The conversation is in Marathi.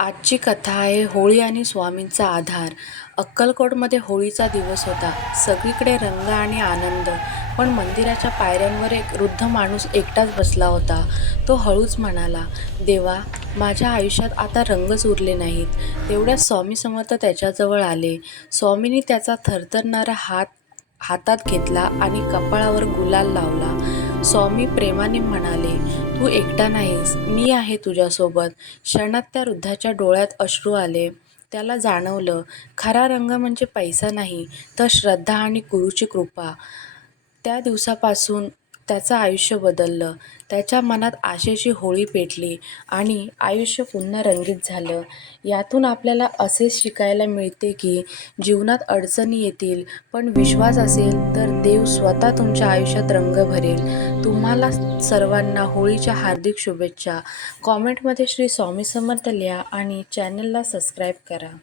आजची कथा आहे होळी आणि स्वामींचा आधार. अक्कलकोटमध्ये होळीचा दिवस होता. सगळीकडे रंग आणि आनंद. पण मंदिराच्या पायऱ्यांवर एक वृद्ध माणूस एकटाच बसला होता. तो हळूच म्हणाला, देवा, माझ्या आयुष्यात आता रंगच उरले नाहीत. तेवढ्यात स्वामी समर्थ त्याच्याजवळ आले. स्वामींनी त्याचा थरथरणारा हात हातात घेतला आणि कपाळावर गुलाल लावला. स्वामी प्रेमाने म्हणाले, तू एकटा नाहीस, मी आहे तुझ्यासोबत. क्षणात त्या वृद्धाच्या डोळ्यात अश्रू आले. त्याला जाणवलं, खरा रंग म्हणजे पैसा नाही, तर श्रद्धा आणि गुरूची कृपा. त्या दिवसापासून त्याचं आयुष्य बदललं. त्याच्या मनात आशेची होळी पेटली आणि आयुष्य पुन्हा रंगीत झालं. यातून आपल्याला असेच शिकायला मिळते की जीवनात अडचणी येतील, पण विश्वास असेल तर देव स्वतः तुमच्या आयुष्यात रंग भरेल. तुम्हाला सर्वांना होळीच्या हार्दिक शुभेच्छा. कॉमेंटमध्ये श्री स्वामी समर्थ लिहा आणि चॅनलला सबस्क्राईब करा.